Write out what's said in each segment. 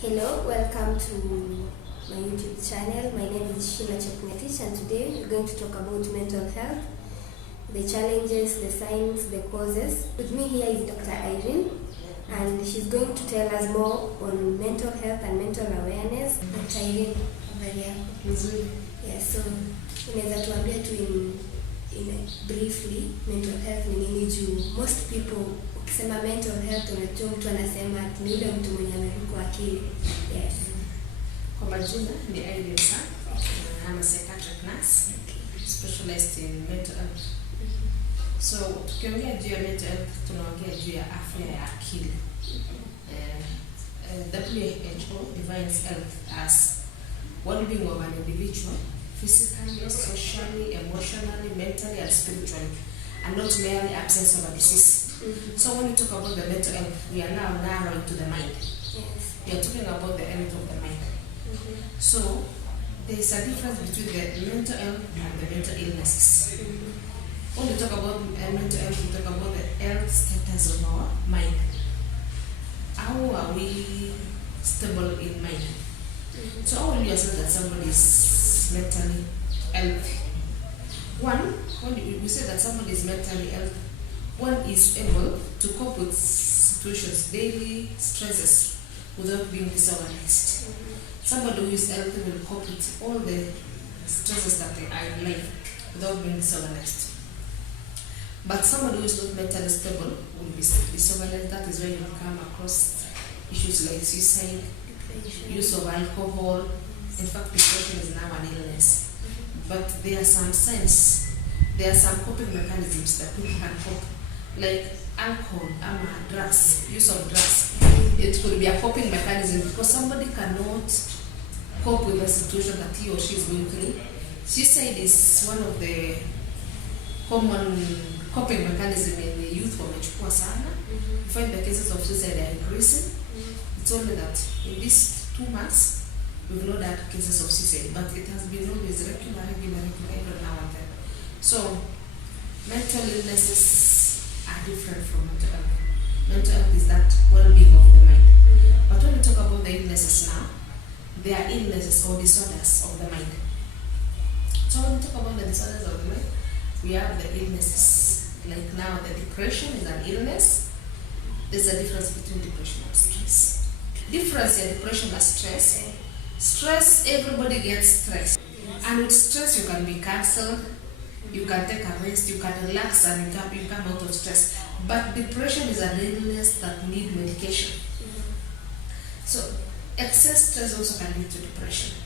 Hello, welcome to my YouTube channel. My name is Sheila Chepngetich, and today we're going to talk about mental health, the challenges, the signs, the causes. With me here is Dr. Irene, and she's going to tell us more on mental health and mental awareness. Dr. Irene, habari yako? Yeah, so unaweza tuambia tu in briefly mental health ni nini juu most people ukisema mental health unajua mtu anasema ni yule mtu mwenye amerukwa akili. Yes. Kwa majina ni Irene Sa. I'm a psychiatric nurse specialized in mental health. So tukiongea juu ya mental health tunaongea juu ya afya ya akili. WHO defines health as well-being of an individual physically, socially, emotionally, mentally, and spiritually, and not merely absence of a disease. So when we talk about the mental health, we are now narrowing to the mind. Yes. We are talking about the health of the mind. So there is a difference between the mental health and the mental illnesses. When we talk about mental health, we talk about the health status of our mind. How are we stable in mind? So how will you assess that somebody is mentally healthy? One, when we say that somebody is mentally healthy, one is able to cope with situations, daily stresses, without being disorganized. Somebody who is healthy will cope with all the stresses that they are in life without being disorganized. But somebody who is not mentally stable will be disorganized. That is where you come across issues like suicide, use of alcohol. In fact, depression is now an illness. But there are some signs, there are some coping mechanisms that people can cope, like alcohol, drugs, use of drugs. It could be a coping mechanism because somebody cannot cope with the situation that he or she is going through. Suicide is one of the common coping mechanisms in the youth wamechukua sana. You find the cases of suicide are increasing. It's only that in these 2 months, we've not had cases of suicide, but it has been always regular every now and then. So, mental illnesses are different from mental health. Mental health is that well-being of the mind. But when we talk about the illnesses now, they are illnesses or disorders of the mind. So when we talk about the disorders of the mind, we have the illnesses. Like now, the depression is an illness. There's a difference between depression and stress. Difference in depression and stress. Stress, everybody gets stress. And with stress, you can be cancelled, you can take a rest, you can relax, and you come out of stress. But depression is an illness that needs medication. So, excess stress also can lead to depression.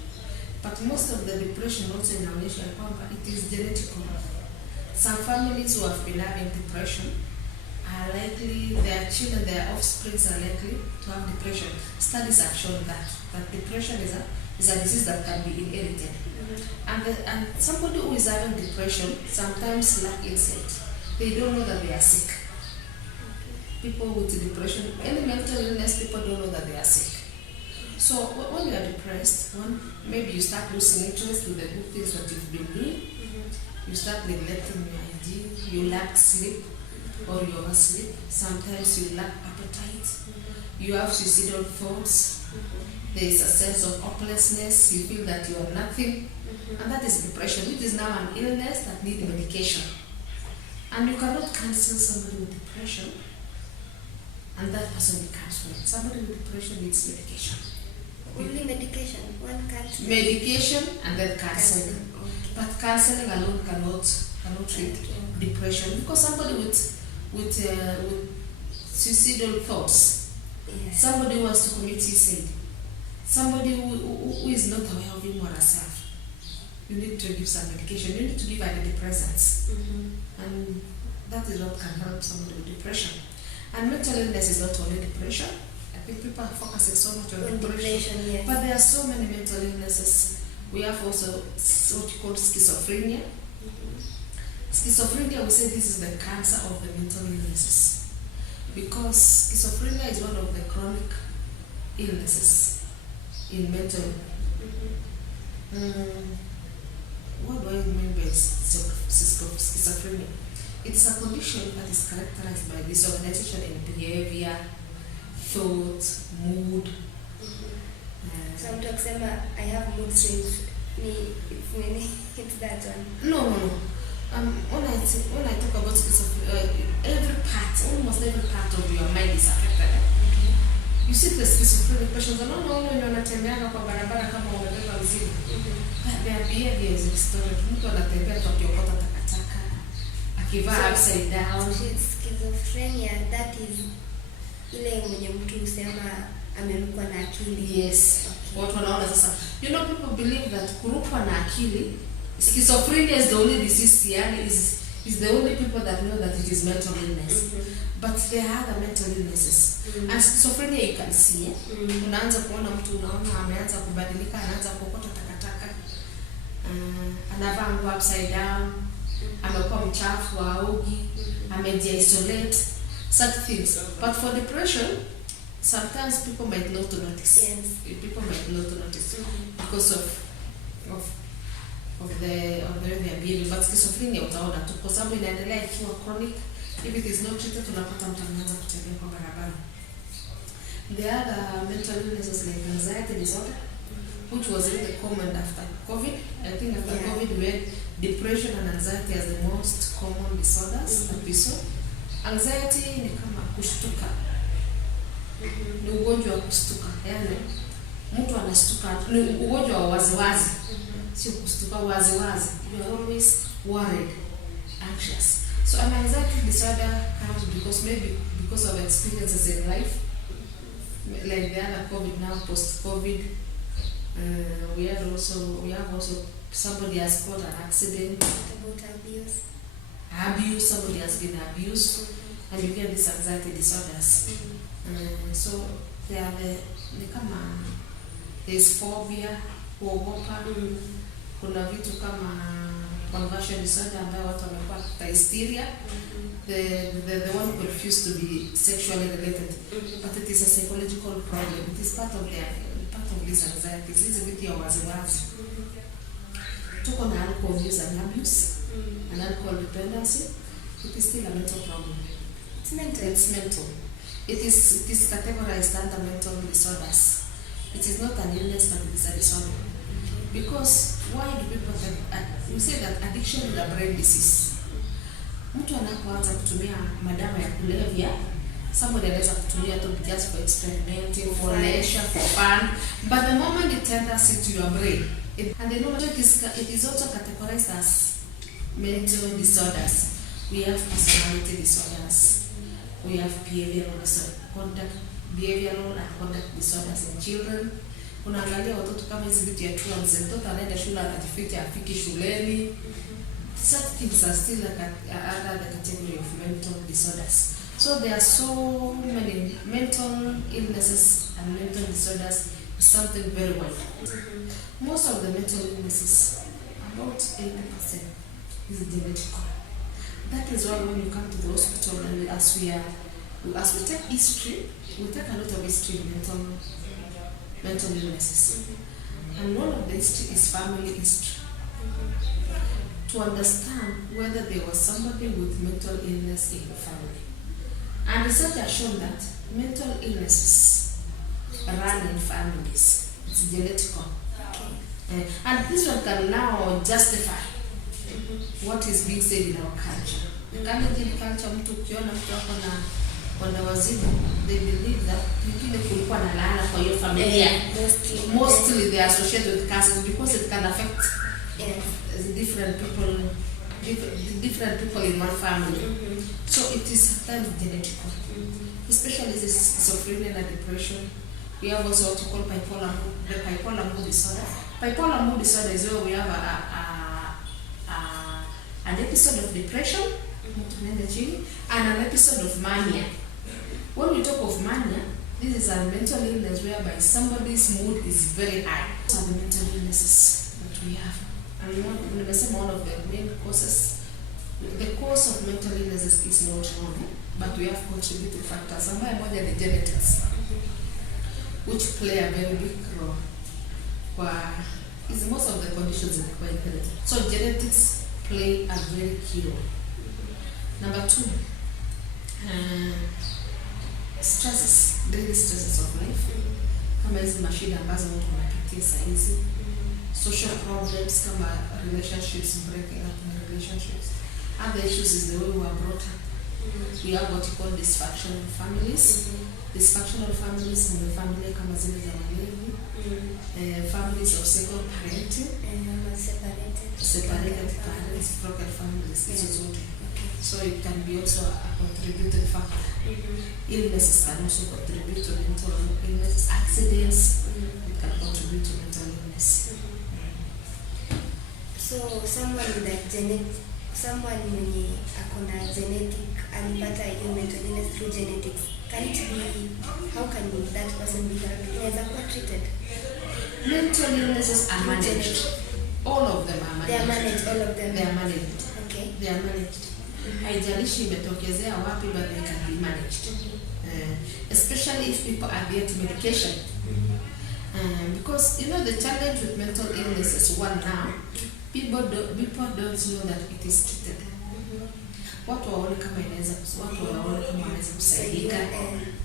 But most of the depression also in our nation, it is genetical. Some families who have been having depression are likely, their children, their offspring are likely to have depression. Studies have shown that depression is a disease that can be inherited. And somebody who is having depression sometimes lack insight. They don't know that they are sick. People with depression, any mental illness, people don't know that they are sick. So when you are depressed, maybe you start losing interest with the good things that you've been doing. You start neglecting your hygiene, you lack sleep, or you oversleep. Sometimes you lack appetite. You have suicidal thoughts. There is a sense of hopelessness. You feel that you are nothing. And that is depression, which is now an illness that needs medication. And you cannot cancel somebody with depression and that person be cancelled. Somebody with depression needs medication. Only medication. One can't. Medication and then counseling. Okay. But counseling alone cannot treat depression because somebody with suicidal thoughts, Yes. somebody who wants to commit suicide, somebody who is not aware of him or herself, you need to give some medication. You need to give antidepressants, and that is what can help somebody with depression. And mental illness is not only depression. I think people are focusing so much on depression, Yes. but there are so many mental illnesses. We have also what you call schizophrenia. Schizophrenia, we say this is the cancer of the mental illnesses because schizophrenia is one of the chronic illnesses in mental. What do I mean by schizophrenia? It's a condition that is characterized by disorganization in behavior, thought, mood, So mtu akisema I have mood swings, it's that one. No. When I talk about schizophrenia, almost every part of your mind is affected. You see the schizophrenic patients, wenye wanatembeanga kwa barabara kama wamebeba mzigo. Their behavior is distorted. Mtu anatembea tu akiokota takataka, akivaa upside down. Schizophrenia, that is ile mwenye mtu husema amerukwa na akili. Yes. Watu wanaona sasa. People believe that kurukwa na akili, schizophrenia is the only disease, is the only people that know that it is mental illness. But there are other mental illnesses. And schizophrenia you can see. Unaanza kuona mtu, unaona ameanza kubadilika, anaanza kuokota takataka. Anavaa nguo upside down. Amekuwa mchafu, haogi, ameji-isolate, such things. But for depression, sometimes people might not notice. Yes. People might not notice because of the way they are behaving. But schizophrenia utaona tu kwa sababu inaendelea ikiwa chronic. If it is not treated, tunapata mtu anaanza kutembea kwa barabara. There are other mental illnesses like anxiety disorder, which was really common after COVID. I think after COVID we had depression and anxiety as the most common disorders that we saw. Anxiety ni kama kushtuka. Ni ugonjwa wa kushtuka. Yaani mtu anastuka, ni ugonjwa wa waziwazi. Sio kushtuka waziwazi. You are always worried, anxious. So an anxiety disorder comes because of experiences in life, like the other COVID now, post-COVID. We have also somebody has got an accident. About Abuse. Somebody has been abused, and you get these anxiety disorders. So there's phobia, kuogopa. Kuna vitu kama conversion disorder ambayo watu wamekuwa hysteria. The one confused to be sexually related, but it is a psychological problem. It is part of this anxiety. This is a bit of waziwazi. Tuko na alcohol use and abuse and alcohol dependency. It is still a mental problem. It's mental. It's mental. It is categorized under mental disorders. It is not an illness, but it is a disorder. Because why do people we say that addiction is a brain disease? Mtu anapoanza kutumia madawa ya kulevya, somebody anaweza kutumia to just for experimenting, for leisure, for fun, but the moment it enters into your brain, and they know it is also categorized as mental disorders. We have personality disorders, we have behavioral and conduct disorders in children. Unaangalia watoto kama hizi vitu ya truancy, mtoto anaenda shule anajificha afiki shuleni. Such things are still under the category of mental disorders. So there are so many mental illnesses, and mental disorders is something very wide. Most of the mental illnesses, about 80%, is genetical. That is why when you come to the hospital and as we take history, we take a lot of history in mental illnesses. And one of the history is family history. To understand whether there was somebody with mental illness in the family. And research has shown that mental illnesses run in families. It's genetical. And this one can now justify what is being said in our culture. In culture, mtu ukiona mtu wako na wanda wazimu, they believe that pengine kulikuwa na laana kwa hiyo familia. Mostly they are associated with cancers because it can affect different people in one family. So it is sometimes genetical. Especially the schizophrenia and depression. We have also what we call bipolar mood disorder. Bipolar mood disorder is where we have an episode of depression and an episode of mania. When we talk of mania, this is a mental illness whereby somebody's mood is very high. Those are the mental illnesses that we have. And one of the main causes, the cause of mental illnesses is not known, but we have contributing factors. Ambaye moja ni genetics, which play a very big role. Is most of the conditions that require inheritance. So genetics play a very key role. Number 2, daily stresses of life. kama hizi mashida ambazo watu wanapitia saa hizi, social problems kama relationships, breaking up in relationships. Other issues is the way we are brought up. We have what you call dysfunctional families. Dysfunctional families ni family kama zile za walevi, families of single parenting, separated parents, broken families, hizo zote. So it can be also a contributing factor. Illnesses can also contribute to mental illness. Accidents it can contribute to mental illness. So someone mwenye akona genetic alipata hiyo mental illness through genetics, can it be, how can that person be helped? Inaweza kuwa treated? Mental illnesses are managed. All of them are managed. They are managed, all of them? They are managed. Okay. They are managed. Haijalishi imetokezea wapi, but they can be managed. Especially if people adhere to medication. Because you know the challenge with mental illness is one now, people don't know that it is treated. Watu waone kama inaweza, watu waone kama wanaweza kusaidika.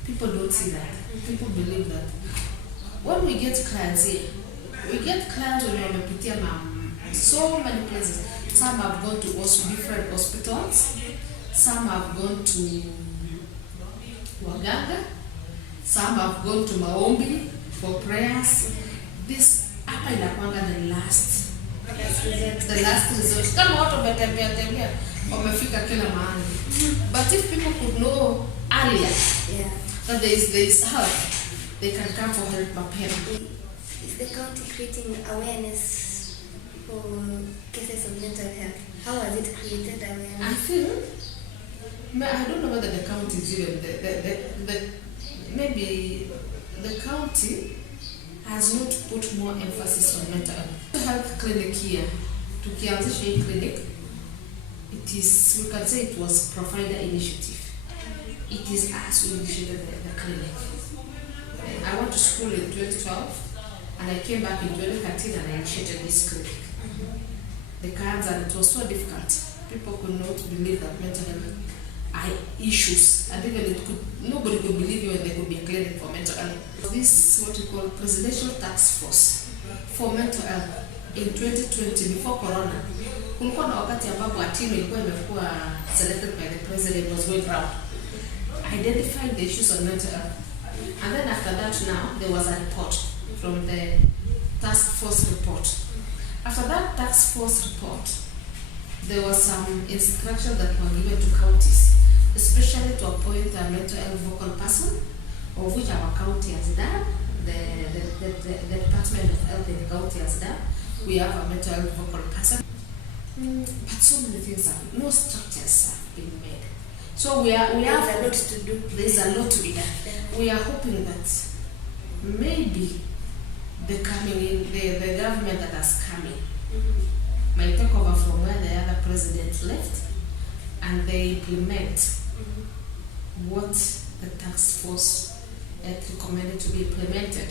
People don't see that. People believe that. When we get clients here, we get clients when wamepitia so many places. Some have gone to different hospitals. Some have gone to waganga. Some have gone to maombi for prayers. This hapa inakuanga the last resort. Kama watu wametembea wamefika kila mahali. But if people could know earlier that there is help, they can come for help mapema. Is the county creating awareness for cases of mental health? How has it created awareness? I feel, I don't know whether the county is even maybe the county has not put more emphasis on mental health. Health clinic here, tukianzisha hii clinic, it is, we can say it was provider initiative. It is us who initiated the clinic. I went to school in 2012 and I came back in 2013 and I initiated this clinic. The cards, and it was so difficult. People could not believe that mental health are issues, and even nobody could believe you when there could be a clinic for mental health. This what we call Presidential Task Force for Mental Health in 2020, before Corona, kulikuwa na wakati ambapo timu ilikuwa imekuwa selected by the president, was going around identifying the issues on mental health. And then after that now, there was a report from the task force report. After that task force report, there was some instructions that were given to counties, especially to appoint a mental health vocal person, of which our county has done, the Department of Health in the county has done. We have a mental health vocal person. But so many things have, no structures have been made. So we have a lot to do. There's a lot to be done. We are hoping that maybe the government that has come in might take over from where the other president left, and they implement what the task force recommended to be implemented.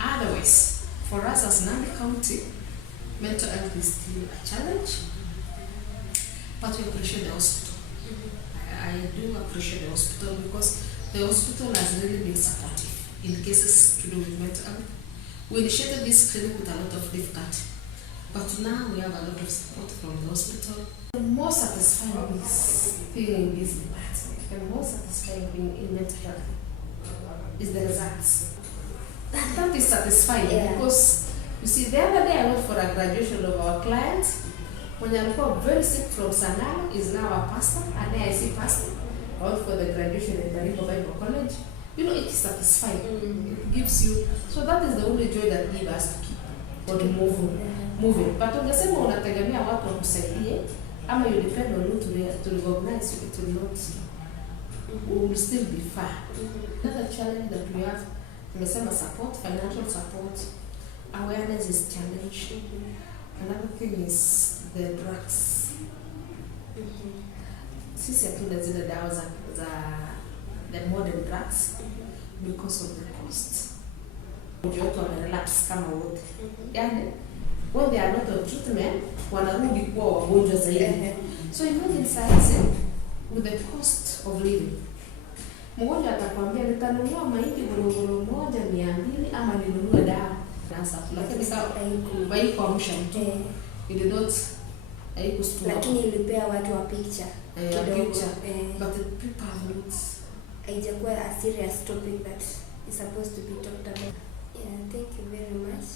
Otherwise, for us as Nandi County, mental health is still a challenge, but we appreciate the hospital. I do appreciate the hospital because the hospital has really been supportive in cases to do with mental health. We initiated this clinic with a lot of difficulty, but now we have a lot of support from the hospital. The most satisfying thing in this department, the most satisfying thing in mental health is the results. That is satisfying because you see, the other day I went for a graduation of our client. When I got very sick from Sanana, is now a pastor, and then I see pastor. I went for the graduation at Baringo Bible College. You know, it is satisfying. It gives you, so that is the only joy that gives us to keep on moving. But ungesema unategemea watu wakusaidie, ama you depend on you to recognize you, it will not, we will still be far. Another challenge that we have, tumesema support, financial support, awareness is challenge. Another thing is the drugs. Sisi hatuna zile dawa za the modern drugs because of the cost. Watu wamerelapse kama wote. Yani, when they are not on treatment, wanarudi kuwa wagonjwa zaidi. So imagine saizi with the cost of living. Mgonjwa atakwambia nitanunua mahindi gorogoro moja 200 ama ninunue dawa. Sasa lakini sasa haikuamsha mtu. It did not haikustua. Lakini ilipea watu wa picture. But the people have not. Haijakuwa a serious topic that is supposed to be talked about. Yeah, thank you very much.